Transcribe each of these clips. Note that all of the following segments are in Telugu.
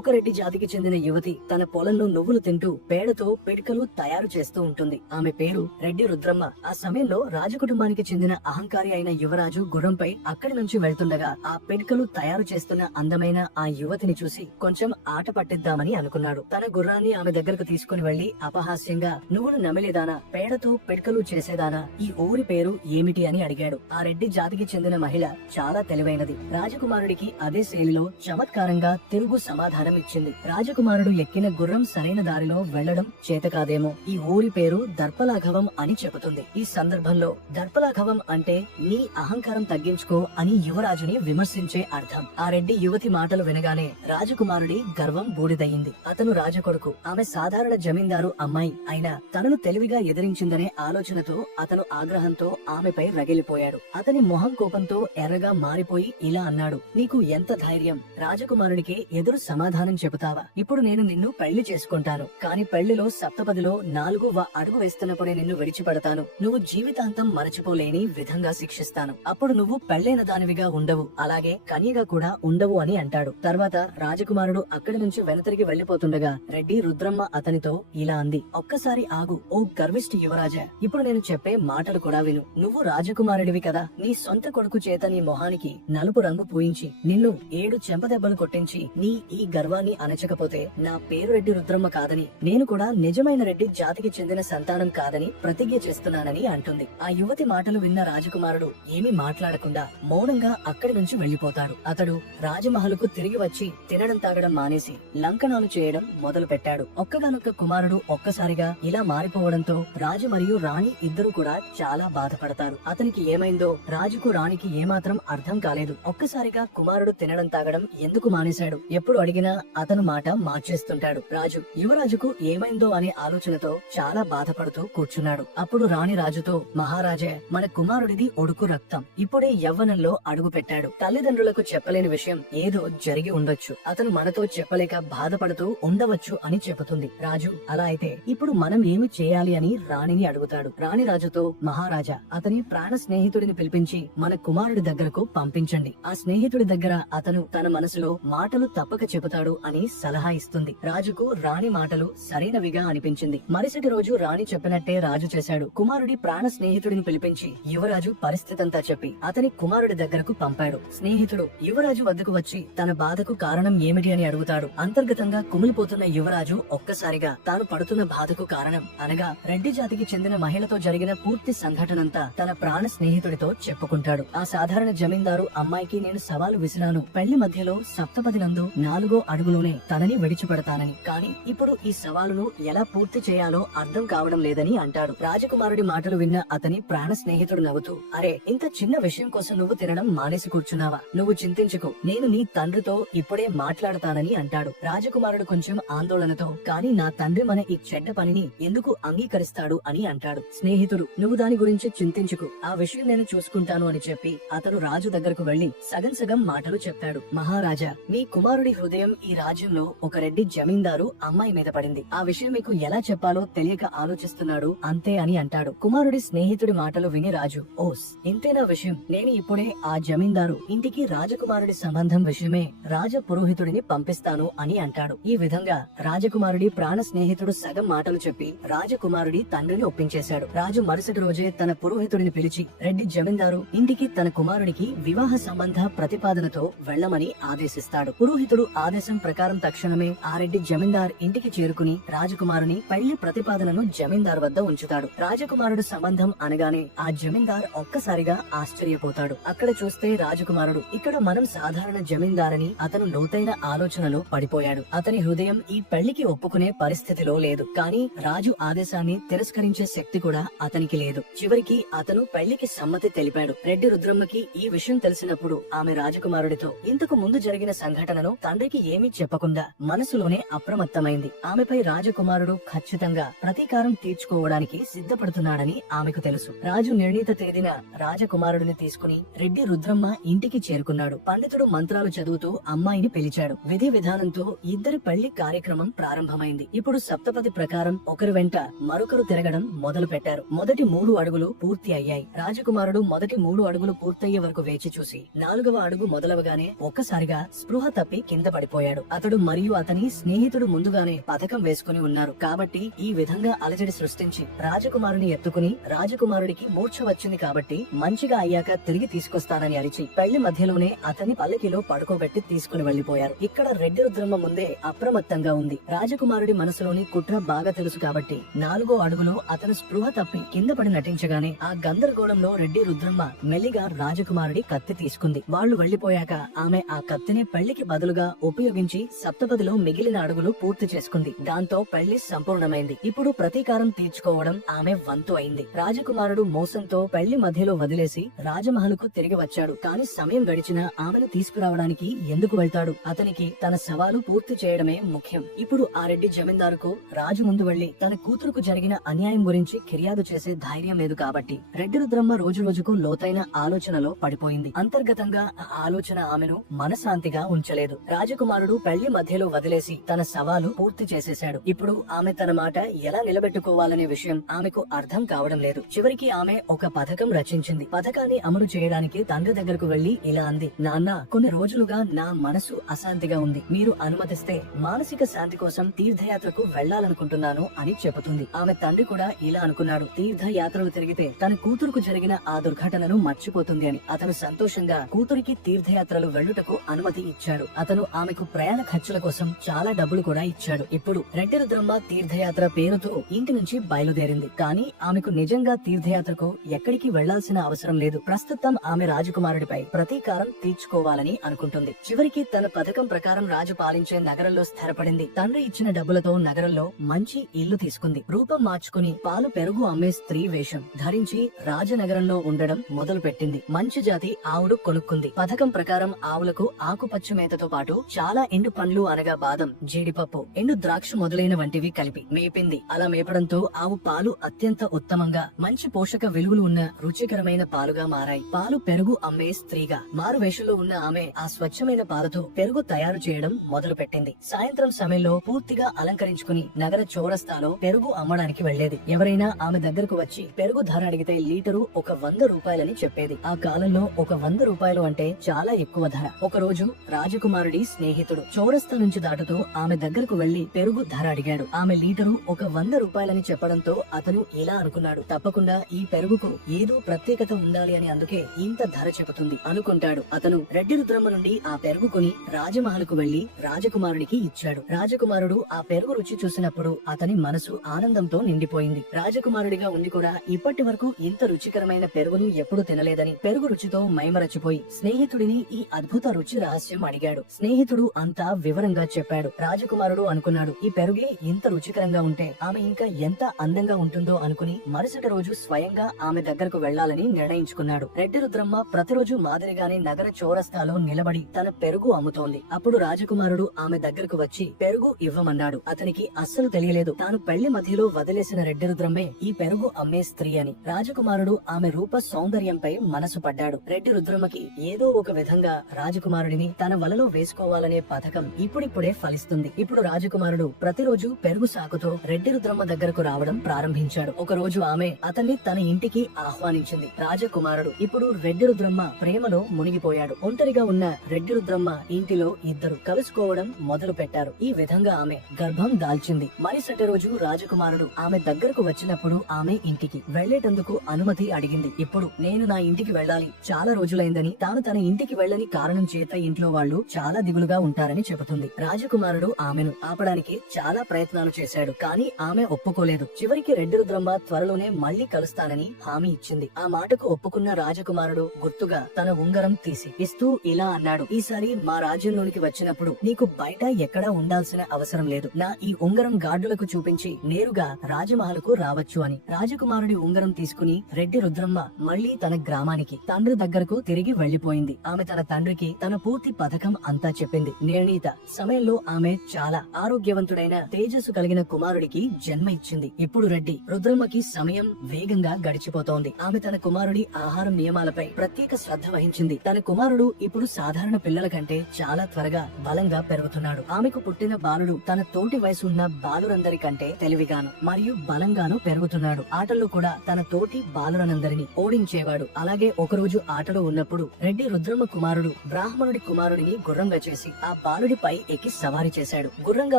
ఒక రెడ్డి జాతికి చెందిన యువతి తన పొలంలో నువ్వులు తింటూ పేడతో పిడికలు తయారు చేస్తూ ఉంటుంది. ఆమె పేరు రెడ్డి రుద్రమ్మ. ఆ సమయంలో రాజకుటుంబానికి చెందిన అహంకారి అయిన యువరాజు గుర్రంపై అక్కడి నుంచి వెళ్తుండగా ఆ పిడికలు తయారు చేస్తున్న అందమైన ఆ యువతిని చూసి కొంచెం ఆట పట్టిద్దామని అనుకున్నాడు. తన గుర్రాన్ని ఆమె దగ్గరకు తీసుకుని వెళ్ళి అపహాస్యంగా నువ్వులు నమిలేదానా? పేడతో పిడికలు చేసేదానా? ఈ ఊరి పేరు ఏమిటి? అని అడిగాడు. ఆ రెడ్డి జాతికి చెందిన మహిళ చాలా తెలివైనది. రాజకుమారుడికి అదే శైలిలో చమత్కారంగా తెలుగు సమాధానం ఇచ్చింది రాజకుమారుడు ఎక్కిన గుర్రం సరైన దారిలో వెళ్ళడం చేతకాదేమో. ఈ ఊరి పేరు దర్పలాఘవం అని చెబుతుంది. ఈ సందర్భంలో దర్పలాఘవం అంటే నీ అహంకారం తగ్గించుకో అని యువరాజుని విమర్శించే అర్థం. ఆ రెడ్డి యువతి మాటలు వినగానే రాజకుమారుడి గర్వం బూడిదయ్యింది. అతను రాజకొడుకు ఆమె సాధారణ జమీందారు అమ్మాయి అయినా తనను తెలివిగా ఎదిరించిందనే ఆలోచనతో అతను ఆగ్రహంతో ఆమెపై రగిలిపోయాడు. అతని మొహం కోపంతో ఎర్రగా మారిపోయి ఇలా అన్నాడు. నీకు ఎంత ధైర్యం? రాజకుమారుడికి ఎదురు సమాధానం చెబుతావా? ఇప్పుడు నేను నిన్ను పెళ్ళి చేసుకుంటాను. కాని పెళ్ళిలో సప్తపదిలో నాలుగు వ అడుగు వేస్తున్నప్పుడే నిన్ను విడిచిపెడతాను. నువ్వు జీవితాంతం మరచిపోలేని విధంగా శిక్షిస్తాను. అప్పుడు నువ్వు పెళ్ళైన దానివిగా ఉండవు. అలాగే కన్యగా కూడా ఉండవు అని అంటాడు. తర్వాత రాజకుమారుడు అక్కడి నుంచి వెనతిరిగి వెళ్ళిపోతుండగా రెడ్డి రుద్రమ్మ అతనితో ఇలా అంది. ఒక్కసారి ఆగు ఓ గర్విష్ఠ యువరాజ. ఇప్పుడు నేను చెప్పే మాటలు కూడా విను. నువ్వు రాజకుమారుడివి కదా. నీ సొంత కొడుకు చేత నీ మొహానికి నలుపు రంగు పూయించి నిన్ను ఏడు చెంపదెబ్బలు కొట్టించి నీ ఈ గర్వాన్ని అణచకపోతే నా పేరు రెడ్డి రుద్రమ్మ కాదని నేను కూడా నిజమైన రెడ్డి జాతికి చెందిన సంతానం కాదని ప్రతిజ్ఞ చేస్తున్నానని అంటుంది. ఆ యువతి మాటలు విన్న రాజకుమారుడు ఏమీ మాట్లాడకుండా మౌనంగా అక్కడి నుంచి వెళ్ళిపోతాడు అతడు రాజమహల్కు తిరిగి వచ్చి తినడం తాగడం మానేసి లంకనాలు చేయడం మొదలు పెట్టాడు ఒక్కగానొక్క కుమారుడు ఒక్కసారిగా ఇలా మారిపోవడంతో రాజు మరియు రాణి ఇద్దరు కూడా చాలా బాధపడతారు. అతనికి ఏమైందో రాజుకు రాణికి ఏమాత్రం అర్థం కాలేదు. ఒక్కసారిగా కుమారుడు తినడం తాగడం ఎందుకు మానేశాడు? ఎప్పుడు అడిగినా అతను మాట మార్చేస్తుంటాడు. రాజు యువరాజుకు ఏమైందో అనే ఆలోచనతో చాలా బాధపడుతూ కూర్చున్నాడు. అప్పుడు రాణి రాజుతో మహారాజే మన కుమారుడిది ఒడుకు రక్తం. ఇప్పుడే యవ్వనంలో అడుగు పెట్టాడు. తల్లిదండ్రులకు చెప్పలేని విషయం ఏదో జరిగి ఉండొచ్చు. అతను మనతో చెప్పలేక బాధపడుతూ ఉండవచ్చు అని చెబుతుంది. రాజు అలా అయితే ఇప్పుడు మనం ఏమి చేయాలి అని రాణిని అడుగుతాడు. రాణి రాజుతో మహారాజా అతని ప్రాణ స్నేహితుడిని పిలిపించి మన కుమారుడి దగ్గరకు పంపించండి. ఆ స్నేహితుడి దగ్గర అతను తన మనసులో మాటలు తప్పక చెబుతాడు. అని సలహా ఇస్తుంది. రాజుకు రాణి మాటలు సరైనవిగా అనిపించింది. మరుసటి రోజు రాణి చెప్పినట్టే రాజు చేశాడు. కుమారుడి ప్రాణ స్నేహితుడిని పిలిపించి యువరాజు పరిస్థితంతా చెప్పి అతని కుమారుడి దగ్గరకు పంపాడు. స్నేహితుడు యువరాజు వద్దకు వచ్చి తన బాధకు కారణం ఏమిటి అని అడుగుతాడు. అంతర్గతంగా కుమిలిపోతున్న యువరాజు ఒక్కసారిగా తాను పడుతున్న బాధకు కారణం అనగా రెడ్డి జాతికి చెందిన మహిళతో జరిగిన పూర్తి సంఘటనంతా తన ప్రాణ స్నేహితుడితో చెప్పుకుంటాడు. ఆ సాధారణ జమీందారు అమ్మాయికి నేను సవాలు విసిరాను. పెళ్ళి మధ్యలో సప్తపది నందు నాలుగో అడుగులోనే తనని విడిచిపెడతానని. కానీ ఇప్పుడు ఈ సవాలును ఎలా పూర్తి చేయాలో అర్థం కావడం లేదని అంటాడు. రాజకుమారుడి మాటలు విన్న అతని ప్రాణ స్నేహితుడు నవ్వుతూ అరే ఇంత చిన్న విషయం కోసం నువ్వు తినడం మానేసి కూర్చున్నావా? నువ్వు చింతించుకు. నేను నీ తండ్రితో ఇప్పుడే మాట్లాడతానని అంటాడు. రాజకుమారుడు కొంచెం ఆందోళనతో కానీ నా తండ్రి మన ఈ చెడ్డ పనిని ఎందుకు అంగీకరిస్తాడు? అని అంటాడు. స్నేహితుడు నువ్వు దాని గురించి చింతించుకు. ఆ విషయం నేను చూసుకుంటాను అని చెప్పి అతను రాజు దగ్గరకు వెళ్ళి సగం సగం మాటలు చెప్పాడు మహారాజా మీ కుమారుడి హృదయం ఈ రాజ్యంలో ఒక రెడ్డి జమీందారు అమ్మాయి మీద పడింది. ఆ విషయం మీకు ఎలా చెప్పాలో తెలియక ఆలోచిస్తున్నాడు అంతే అని అంటాడు. కుమారుడి స్నేహితుడి మాటలు విని రాజు ఓస్ ఇంతేనా విషయం? నేను ఇప్పుడే ఆ జమీందారు ఇంటికి రాజకుమారుడి సంబంధం విషయమే రాజ పురోహితుడిని పంపిస్తాను అని అంటాడు. ఈ విధంగా రాజకుమారుడి ప్రాణ స్నేహితుడు సగం మాటలు చెప్పి రాజకుమారుడి తండ్రిని ఒప్పించేశాడు. రాజు మరుసటి రోజే తన పురోహితుడిని పిలిచి రెడ్డి జమీందారు ఇంటికి తన కుమారుడికి వివాహ సంబంధ ప్రతిపాదనతో వెళ్ళమని ఆదేశిస్తాడు. పురోహితుడు ఆదేశం ప్రకారం తక్షణమే ఆ రెడ్డి జమీందార్ ఇంటికి చేరుకుని రాజకుమారుని పెళ్ళి ప్రతిపాదనను జమీందార్ వద్ద ఉంచుతాడు. రాజకుమారుడు సంబంధం అనగానే ఆ జమీందార్ ఒక్కసారిగా ఆశ్చర్యపోతాడు. అక్కడ చూస్తే రాజకుమారుడు ఇక్కడ మనం సాధారణ జమీందారని అతను లోతైన ఆలోచనలో పడిపోయాడు. అతని హృదయం ఈ పెళ్ళికి ఒప్పుకునే పరిస్థితిలో లేదు. కానీ రాజు ఆదేశాన్ని తిరస్కరించే శక్తి కూడా అతనికి లేదు. చివరికి అతను పెళ్ళికి సమ్మతి తెలిపాడు. రెడ్డి రుద్రమ్మకి ఈ విషయం తెలిసినప్పుడు ఆమె రాజకుమారుడితో ఇంతకు ముందు జరిగిన సంఘటనను తండ్రికి ఏమీ చెప్పకుండా మనసులోనే అప్రమత్తమైంది. ఆమెపై రాజకుమారుడు ఖచ్చితంగా ప్రతీకారం తీర్చుకోవడానికి సిద్ధపడుతున్నాడని ఆమెకు తెలుసు. రాజు నిర్ణీత తేదీన రాజకుమారుడిని తీసుకుని రెడ్డి రుద్రమ్మ ఇంటికి చేరుకున్నాడు. పండితుడు మంత్రాలు చదువుతూ అమ్మాయిని పిలిచాడు. విధి విధానంతో ఇద్దరి పెళ్ళి కార్యక్రమం ప్రారంభమైంది. ఇప్పుడు సప్తపది ప్రకారం ఒకరి వెంట మరొకరు తిరగడం మొదలు పెట్టారు మొదటి మూడు అడుగులు పూర్తి అయ్యాయి. రాజకుమారుడు మొదటి మూడు అడుగులు పూర్తయ్యే వరకు వేచి చూసి నాలుగవ అడుగు మొదలవగానే ఒక్కసారిగా స్పృహ తప్పి కింద పడిపోయాడు. వెళ్ళిపోయాడు అతడు మరియు అతని స్నేహితుడు ముందుగానే పథకం వేసుకుని ఉన్నారు. కాబట్టి ఈ విధంగా అలజడి సృష్టించి రాజకుమారుని ఎత్తుకుని రాజకుమారుడికి మూర్ఛ వచ్చింది కాబట్టి మంచిగా అయ్యాక తిరిగి తీసుకొస్తానని అరిచి పెళ్ళి మధ్యలోనే అతని పల్లకిలో పడుకోబెట్టి తీసుకుని వెళ్ళిపోయారు ఇక్కడ రెడ్డి రుద్రమ్మ ముందే అప్రమత్తంగా ఉంది. రాజకుమారుడి మనసులోని కుట్ర బాగా తెలుసు కాబట్టి నాలుగో అడుగులో అతను స్పృహ తప్పి కింద పడి నటించగానే ఆ గందరగోళంలో రెడ్డి రుద్రమ్మ మెల్లిగా రాజకుమారుడి కత్తి తీసుకుంది. వాళ్ళు వెళ్ళిపోయాక ఆమె ఆ కత్తిని పెళ్ళికి బదులుగా ఉపయోగించి సప్తపదిలో మిగిలిన అడుగులు పూర్తి చేసుకుంది. దాంతో పెళ్ళి సంపూర్ణమైంది. ఇప్పుడు ప్రతీకారం తీర్చుకోవడం ఆమె వంతు అయింది. రాజకుమారుడు మోసంతో పెళ్ళి మధ్యలో వదిలేసి రాజమహల్కు తిరిగి వచ్చాడు. కానీ సమయం గడిచినా ఆమెను తీసుకురావడానికి ఎందుకు వెళ్తాడు? అతనికి తన సవాలు పూర్తి చేయడమే ముఖ్యం. ఇప్పుడు ఆ రెడ్డి జమీందారుకు రాజు ముందు వెళ్ళి తన కూతురుకు జరిగిన అన్యాయం గురించి ఫిర్యాదు చేసే ధైర్యం లేదు కాబట్టి రెడ్డి రుద్రమ్మ రోజు రోజుకు లోతైన ఆలోచనలో పడిపోయింది. అంతర్గతంగా ఆ ఆలోచన ఆమెను మనశాంతిగా ఉంచలేదు. రాజకుమారుడు పెళ్ళి మధ్యలో వదిలేసి తన సవాలు పూర్తి చేసేశాడు. ఇప్పుడు ఆమె తన మాట ఎలా నిలబెట్టుకోవాలనే విషయం ఆమెకు అర్థం కావడం లేదు. చివరికి ఆమె ఒక పథకం రచించింది. పథకాన్ని అమలు చేయడానికి తండ్రి దగ్గరకు వెళ్ళి ఇలా అంది నాన్న కొన్ని రోజులుగా నా మనసు అశాంతిగా ఉంది. మీరు అనుమతిస్తే మానసిక శాంతి కోసం తీర్థయాత్రకు వెళ్ళాలనుకుంటున్నాను అని చెబుతుంది. ఆమె తండ్రి కూడా ఇలా అనుకున్నాడు తీర్థయాత్రలు తిరిగితే తన కూతురుకు జరిగిన ఆ దుర్ఘటనను మర్చిపోతుంది అని. అతను సంతోషంగా కూతురికి తీర్థయాత్రలు వెళ్ళుటకు అనుమతి ఇచ్చాడు. అతను ఆమెకు ప్రయాణ ఖర్చుల కోసం చాలా డబ్బులు కూడా ఇచ్చాడు. ఇప్పుడు రెడ్డి రుద్రమ్మ తీర్థయాత్ర పేరుతో ఇంటి నుంచి బయలుదేరింది. కానీ ఆమెకు నిజంగా తీర్థయాత్రకు ఎక్కడికి వెళ్ళాల్సిన అవసరం లేదు. ప్రస్తుతం ఆమె రాజకుమారుడిపై ప్రతీకారం తీర్చుకోవాలని అనుకుంటుంది. చివరికి తన పథకం ప్రకారం రాజు పాలించే నగరంలో స్థిరపడింది. తండ్రి ఇచ్చిన డబ్బులతో నగరంలో మంచి ఇల్లు తీసుకుంది. రూపం మార్చుకుని పాలు పెరుగు అమ్మే స్త్రీ వేషం ధరించి రాజనగరంలో ఉండడం మొదలు పెట్టింది మంచి జాతి ఆవులు కొనుక్కుంది. పథకం ప్రకారం ఆవులకు ఆకుపచ్చ మేతతో పాటు చాలా ఎండు పండ్లు అనగా బాదం జీడిపప్పు ఎండు ద్రాక్ష మొదలైన వంటివి కలిపి మేపింది. అలా మేపడంతో ఆవు పాలు అత్యంత ఉత్తమంగా మంచి పోషక విలువలు ఉన్న రుచికరమైన పాలుగా మారాయి. పాలు పెరుగు అమ్మే స్త్రీగా మారు వేషంలో ఉన్న ఆమె ఆ స్వచ్ఛమైన పాలతో పెరుగు తయారు చేయడం మొదలు పెట్టింది సాయంత్రం సమయంలో పూర్తిగా అలంకరించుకుని నగర చౌరస్తాలో పెరుగు అమ్మడానికి వెళ్ళేది ఎవరైనా ఆమె దగ్గరకు వచ్చి పెరుగు ధర అడిగితే లీటరు ఒక వంద రూపాయలని చెప్పేది. ఆ కాలంలో ఒక వంద రూపాయలు అంటే చాలా ఎక్కువ ధర. ఒక రోజు రాజకుమారుడి స్నేహితుడు చౌరస్తా నుంచి దాటుతూ ఆమె దగ్గరకు వెళ్ళి పెరుగు ధర అడిగాడు. ఆమె లీటరు ఒక వంద రూపాయలని చెప్పడంతో అతను ఇలా అనుకున్నాడు. తప్పకుండా ఈ పెరుగుకు ఏదో ప్రత్యేకత ఉండాలి అని అందుకే ఇంత ధర చెబుతుంది అనుకుంటాడు. అతను రెడ్డి రుద్రమ్మ నుండి ఆ పెరుగు కొని రాజమహల్కు వెళ్ళి రాజకుమారుడికి ఇచ్చాడు. రాజకుమారుడు ఆ పెరుగు రుచి చూసినప్పుడు అతని మనసు ఆనందంతో నిండిపోయింది. రాజకుమారుడిగా ఉండి కూడా ఇప్పటి వరకు ఇంత రుచికరమైన పెరుగును ఎప్పుడు తినలేదని పెరుగు రుచితో మైమరచిపోయి స్నేహితుడిని ఈ అద్భుత రుచి రహస్యం అడిగాడు. స్నేహితుడు అంతా వివరంగా చెప్పాడు. రాజకుమారుడు అనుకున్నాడు ఈ పెరుగే ఇంత రుచికరంగా ఉంటే ఆమె ఇంకా ఎంత అందంగా ఉంటుందో అనుకుని మరుసటి రోజు స్వయంగా ఆమె దగ్గరకు వెళ్ళాలని నిర్ణయించుకున్నాడు. రెడ్డి రుద్రమ్మ ప్రతిరోజు మాదిరిగానే నగర చౌరస్తాలో నిలబడి తన పెరుగు అమ్ముతోంది. అప్పుడు రాజకుమారుడు ఆమె దగ్గరకు వచ్చి పెరుగు ఇవ్వమన్నాడు. అతనికి అస్సలు తెలియలేదు. తాను పెళ్ళి మధ్యలో వదిలేసిన రెడ్డి రుద్రమ్మే ఈ పెరుగు అమ్మే స్త్రీ అని. రాజకుమారుడు ఆమె రూప సౌందర్యంపై మనసు పడ్డాడు. రెడ్డి రుద్రమ్మకి ఏదో ఒక విధంగా రాజకుమారుడిని తన వలలో వేసుకోవాలనే పథకం ఇప్పుడిప్పుడే ఫలిస్తుంది. ఇప్పుడు రాజకుమారుడు ప్రతిరోజు పెరుగు సాకుతో రెడ్డి రుద్రమ్మ దగ్గరకు రావడం ప్రారంభించాడు. ఒక రోజు ఆమె అతన్ని తన ఇంటికి ఆహ్వానించింది. రాజకుమారుడు ఇప్పుడు రెడ్డి రుద్రమ్మ ప్రేమలో మునిగిపోయాడు. ఒంటరిగా ఉన్న రెడ్డి రుద్రమ్మ ఇంటిలో ఇద్దరు కలుసుకోవడం మొదలు పెట్టారు. ఈ విధంగా ఆమె గర్భం దాల్చింది. మరుసటి రోజు రాజకుమారుడు ఆమె దగ్గరకు వచ్చినప్పుడు ఆమె ఇంటికి వెళ్ళేటందుకు అనుమతి అడిగింది. ఇప్పుడు నేను నా ఇంటికి వెళ్ళాలి. చాలా రోజులైందని తాను తన ఇంటికి వెళ్ళని కారణం చేత ఇంట్లో వాళ్ళు చాలా దిగులుగా ఉంటారు. ఉంటారని చెబుతుంది. రాజకుమారుడు ఆమెను ఆపడానికి చాలా ప్రయత్నాలు చేశాడు. కానీ ఆమె ఒప్పుకోలేదు. చివరికి రెడ్డి రుద్రమ్మ త్వరలోనే మళ్ళీ కలుస్తానని హామీ ఇచ్చింది. ఆ మాటకు ఒప్పుకున్న రాజకుమారుడు గుర్తుగా తన ఉంగరం తీసి ఇస్తూ ఇలా అన్నాడు. ఈసారి మా రాజ్యంలోనికి వచ్చినప్పుడు నీకు బయట ఎక్కడా ఉండాల్సిన అవసరం లేదు. నా ఈ ఉంగరం గార్డులకు చూపించి నేరుగా రాజమహల్కు రావచ్చు అని. రాజకుమారుడి ఉంగరం తీసుకుని రెడ్డి రుద్రమ్మ మళ్ళీ తన గ్రామానికి తండ్రి దగ్గరకు తిరిగి వెళ్ళిపోయింది ఆమె తన తండ్రికి తన పూర్తి పథకం అంతా చెప్పింది. నిర్ణీత. సమయంలో ఆమె చాలా ఆరోగ్యవంతుడైన తేజస్సు కలిగిన కుమారుడికి జన్మ ఇచ్చింది ఇప్పుడు రెడ్డి రుద్రమ్మకి సమయం వేగంగా గడిచిపోతోంది. ఆమె తన కుమారుడి ఆహారం నియమాలపై ప్రత్యేక శ్రద్ధ వహించింది. తన కుమారుడు ఇప్పుడు సాధారణ పిల్లల కంటే చాలా త్వరగా బలంగా పెరుగుతున్నాడు. ఆమెకు పుట్టిన బాలుడు తన తోటి వయసు ఉన్న బాలురందరికంటే తెలివిగాను మరియు బలంగాను పెరుగుతున్నాడు. ఆటల్లో కూడా తన తోటి బాలురనందరిని ఓడించేవాడు. అలాగే ఒకరోజు ఆటలో ఉన్నప్పుడు రెడ్డి రుద్రమ్మ కుమారుడు బ్రాహ్మణుడి కుమారుడిని గుర్రంగా చేసి ఆ ఆ బాలుడిపై ఎక్కి సవారీ చేశాడు. గుర్రంగా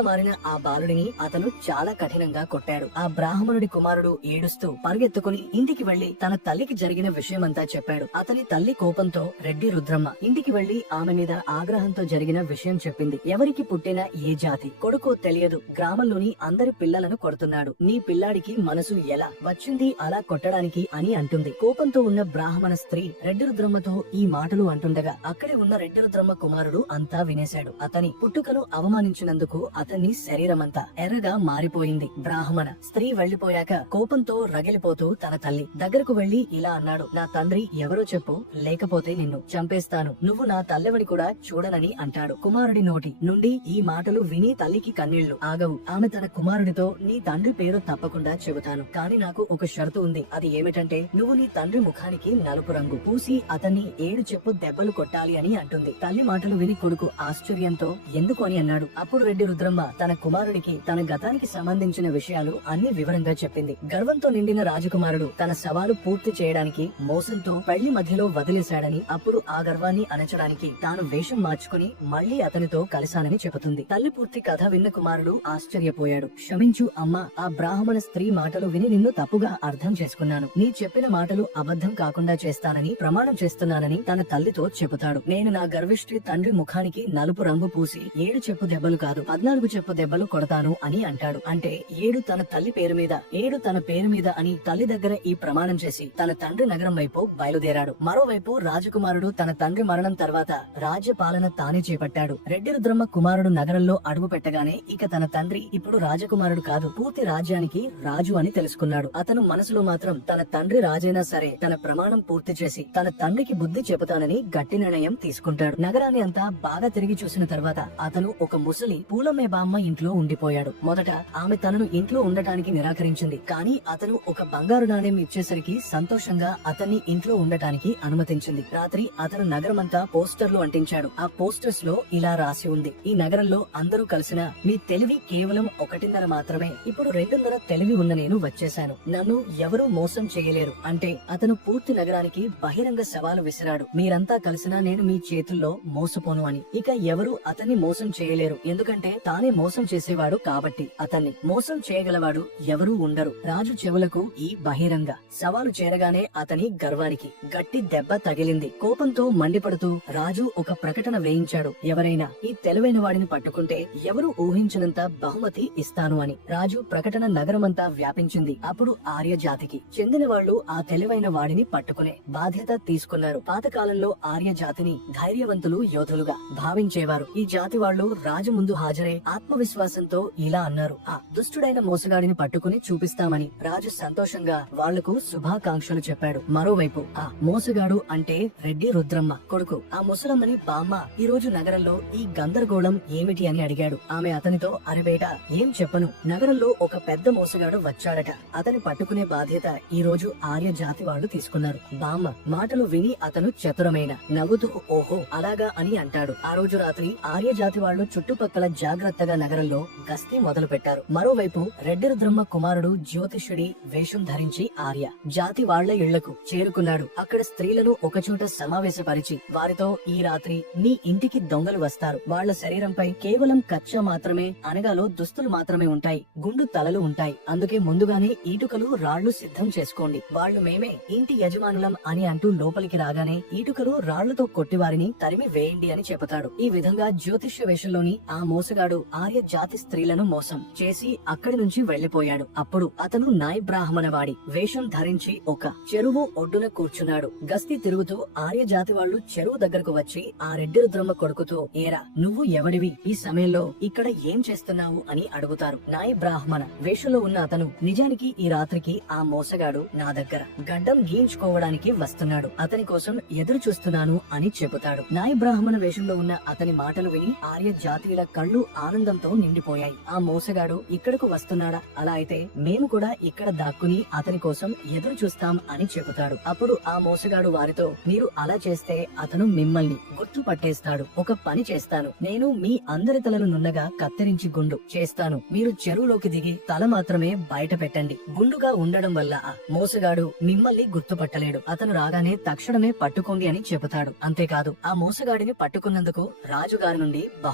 మారిన ఆ బాలుడిని అతను చాలా కఠినంగా కొట్టాడు. ఆ బ్రాహ్మణుడి కుమారుడు ఏడుస్తూ పరిగెత్తుకుని ఇంటికి వెళ్ళి తన తల్లికి జరిగిన విషయమంతా చెప్పాడు. అతని తల్లి కోపంతో రెడ్డి రుద్రమ్మ ఇంటికి వెళ్ళి ఆమె మీద ఆగ్రహంతో జరిగిన విషయం చెప్పింది. ఎవరికి పుట్టిన ఏ జాతి? కొడుకు తెలియదు. గ్రామంలోని అందరి పిల్లలను కొడుతున్నాడు. నీ పిల్లాడికి మనసు ఎలా? వచ్చింది అలా కొట్టడానికి అని అంటుంది. కోపంతో ఉన్న బ్రాహ్మణ స్త్రీ రెడ్డి రుద్రమ్మతో ఈ మాటలు అంటుండగా అక్కడే ఉన్న రెడ్డి రుద్రమ్మ కుమారుడు అంతా వినేశాడు. అతని పుట్టుకను అవమానించినందుకు అతని శరీరమంతా ఎర్రగా మారిపోయింది. బ్రాహ్మణ స్త్రీ వెళ్ళిపోయాక కోపంతో రగిలిపోతూ తన తల్లి దగ్గరకు వెళ్ళి ఇలా అన్నాడు. నా తండ్రి ఎవరో చెప్పు లేకపోతే నిన్ను చంపేస్తాను. నువ్వు నా తల్లెవని కూడా చూడనని అంటాడు కుమారుడి నోటి నుండి ఈ మాటలు విని తల్లికి కన్నీళ్ళు ఆగవు. ఆమె తన కుమారుడితో నీ తండ్రి పేరు తప్పకుండా చెబుతాను. కానీ నాకు ఒక షరతు ఉంది. అది ఏమిటంటే నువ్వు నీ తండ్రి ముఖానికి నలుపు రంగు పూసి అతన్ని ఏడు చెప్పు దెబ్బలు కొట్టాలి అని అంటుంది. తల్లి మాటలు విని కొడుకు ఆశ్చర్య ఆశ్చర్యంతో ఎందుకు అని అన్నాడు. అప్పుడు రెడ్డి రుద్రమ్మ తన కుమారుడికి తన గతానికి సంబంధించిన విషయాలు అన్ని వివరంగా చెప్పింది. గర్వంతో నిండిన రాజకుమారుడు తన సవాలు పూర్తి చేయడానికి మోసంతో పెళ్ళి మధ్యలో వదిలేశాడని అప్పుడు ఆ గర్వాన్ని అణచడానికి తాను వేషం మార్చుకుని మళ్ళీ అతనితో కలిశానని చెబుతుంది. తల్లి పూర్తి కథ విన్న కుమారుడు ఆశ్చర్యపోయాడు. క్షమించు అమ్మ ఆ బ్రాహ్మణ స్త్రీ మాటలు విని నిన్ను తప్పుగా అర్థం చేసుకున్నాను. నీ చెప్పిన మాటలు అబద్ధం కాకుండా చేస్తానని ప్రమాణం చేస్తున్నానని తన తల్లితో చెబుతాడు. నేను నా గర్విష్ఠి తండ్రి ముఖానికి నలుపు రంగు పూసి ఏడు చెప్పు దెబ్బలు కాదు పద్నాలుగు చెప్పు దెబ్బలు కొడతాను అని అంటాడు. అంటే ఏడు తన తల్లి పేరు మీద ఏడు తన పేరు మీద అని తల్లి దగ్గర ఈ ప్రమాణం చేసి తన తండ్రి నగరం వైపు బయలుదేరాడు. మరోవైపు రాజకుమారుడు తన తండ్రి మరణం తర్వాత రాజ్య పాలన తానే చేపట్టాడు. రెడ్డి రుద్రమ్మ కుమారుడు నగరంలో అడుగు పెట్టగానే ఇక తన తండ్రి ఇప్పుడు రాజకుమారుడు కాదు పూర్తి రాజ్యానికి రాజు అని తెలుసుకున్నాడు. అతను మనసులో మాత్రం తన తండ్రి రాజైనా సరే తన ప్రమాణం పూర్తి చేసి తన తండ్రికి బుద్ధి చెబుతానని గట్టి నిర్ణయం తీసుకుంటాడు. నగరాన్ని అంతా బాగా తిరిగి చూసి చూసిన తర్వాత అతను ఒక ముసలి పూలమే బామ్మ ఇంట్లో ఉండిపోయాడు. మొదట ఆమె తనను ఇంట్లో ఉండటానికి నిరాకరించింది. కానీ అతను ఒక బంగారు నాణ్యం ఇచ్చేసరికి సంతోషంగా అతన్ని ఇంట్లో ఉండటానికి అనుమతించింది. రాత్రి అతను నగరమంతా పోస్టర్లు అంటించాడు. ఆ పోస్టర్స్లో ఇలా రాసి ఉంది. ఈ నగరంలో అందరూ కలిసిన మీ తెలివి కేవలం ఒకటిన్నర మాత్రమే. ఇప్పుడు రెండున్నర తెలివి ఉన్న నేను వచ్చేశాను. నన్ను ఎవరూ మోసం చేయలేరు. అంటే అతను పూర్తి నగరానికి బహిరంగ సవాలు విసిరాడు. మీరంతా కలిసినా నేను మీ చేతుల్లో మోసపోను అని. ఇక ఎవరు అతన్ని మోసం చేయలేరు. ఎందుకంటే తానే మోసం చేసేవాడు కాబట్టి అతన్ని మోసం చేయగలవాడు ఎవరూ ఉండరు. రాజు చెవులకు ఈ బహిరంగ సవాలు చేరగానే అతని గర్వానికి గట్టి దెబ్బ తగిలింది. కోపంతో మండిపడుతూ రాజు ఒక ప్రకటన వేయించాడు. ఎవరైనా ఈ తెలివైన వాడిని పట్టుకుంటే ఎవరు ఊహించినంత బహుమతి ఇస్తాను అని రాజు ప్రకటన నగరమంతా వ్యాపించింది. అప్పుడు ఆర్య జాతికి చెందిన వాళ్ళు ఆ తెలివైన వాడిని పట్టుకునే బాధ్యత తీసుకున్నారు. పాతకాలంలో ఆర్య జాతిని ధైర్యవంతులు యోధులుగా భావించేవారు. ఈ జాతి వాళ్ళు రాజు ముందు హాజరై ఆత్మవిశ్వాసంతో ఇలా అన్నారు. ఆ దుష్టుడైన మోసగాడిని పట్టుకుని చూపిస్తామని రాజు సంతోషంగా వాళ్ళకు శుభాకాంక్షలు చెప్పాడు. మరోవైపు ఆ మోసగాడు అంటే రెడ్డి రుద్రమ్మ కొడుకు. ఆ ముసలమ్మని బామ్మ ఈ రోజు నగరంలో ఈ గందరగోళం ఏమిటి అని అడిగాడు. ఆమె అతనితో అరబేట ఏం చెప్పను. నగరంలో ఒక పెద్ద మోసగాడు వచ్చాడట. అతని పట్టుకునే బాధ్యత ఈ రోజు ఆర్య జాతి వాళ్ళు తీసుకున్నారు. బామ్మ మాటలు విని అతను చతురమైన నవ్వుతూ ఓహో అలాగా అని అంటాడు. ఆ రోజు రాత్రి ఆర్య జాతి వాళ్ళు చుట్టుపక్కల జాగ్రత్తగా నగరంలో గస్తీ మొదలు పెట్టారు మరోవైపు రెడ్డి రుద్రమ్మ కుమారుడు జ్యోతిష్యుడి వేషం ధరించి ఆర్య జాతి వాళ్ళ ఇళ్ళకు చేరుకున్నాడు. అక్కడ స్త్రీలను ఒకచోట సమావేశపరిచి వారితో ఈ రాత్రి నీ ఇంటికి దొంగలు వస్తారు. వాళ్ళ శరీరంపై కేవలం కచ్చ మాత్రమే అనగాలో దుస్తులు మాత్రమే ఉంటాయి. గుండు తలలు ఉంటాయి. అందుకే ముందుగానే ఈటుకలు రాళ్ళు సిద్ధం చేసుకోండి. వాళ్ళు మేమే ఇంటి యజమానులం అని అంటూ లోపలికి రాగానే ఈటుకలు రాళ్ళతో కొట్టి వారిని తరిమి వేయండి అని చెబుతాడు. ఈ విధంగా జ్యోతిష్య వేషంలోని ఆ మోసగాడు ఆర్య జాతి స్త్రీలను మోసం చేసి అక్కడి నుంచి వెళ్ళిపోయాడు అప్పుడు అతను నాయ బ్రాహ్మణ వాడి వేషం ధరించి ఒక చెరువు ఒడ్డున కూర్చున్నాడు. గస్తీ తిరుగుతూ ఆర్య జాతి వాళ్ళు చెరువు దగ్గరకు వచ్చి ఆ రెడ్డి రుద్రమ్మ కొడుకుతో ఏరా నువ్వు ఎవడివి? ఈ సమయంలో ఇక్కడ ఏం చేస్తున్నావు? అని అడుగుతారు. నాయ బ్రాహ్మణ వేషంలో ఉన్న అతను నిజానికి ఈ రాత్రికి ఆ మోసగాడు నా దగ్గర గడ్డం గీయించుకోవడానికి వస్తున్నాడు. అతని కోసం ఎదురు చూస్తున్నాను అని చెబుతాడు. నాయ బ్రాహ్మణ వేషంలో ఉన్న అతని మాటలు విని ఆర్య జాతీయుల కళ్ళు ఆనందంతో నిండిపోయాయి. ఆ మోసగాడు ఇక్కడకు వస్తున్నాడా? అలా అయితే మేము కూడా ఇక్కడ దాక్కుని అతని కోసం ఎదురు చూస్తాం అని చెబుతాడు. అప్పుడు ఆ మోసగాడు వారితో మీరు అలా చేస్తే అతను మిమ్మల్ని గుర్తు పట్టేస్తాడు ఒక పని చేస్తాను. నేను మీ అందరి తలను నున్నగా కత్తిరించి గుండు చేస్తాను. మీరు చెరువులోకి దిగి తల మాత్రమే బయట పెట్టండి. గుండుగా ఉండడం వల్ల మోసగాడు మిమ్మల్ని గుర్తుపట్టలేడు. అతను రాగానే తక్షణమే పట్టుకోండి అని చెబుతాడు. అంతేకాదు ఆ మోసగాడిని పట్టుకున్నందుకు రాజుగారి నుండి బహు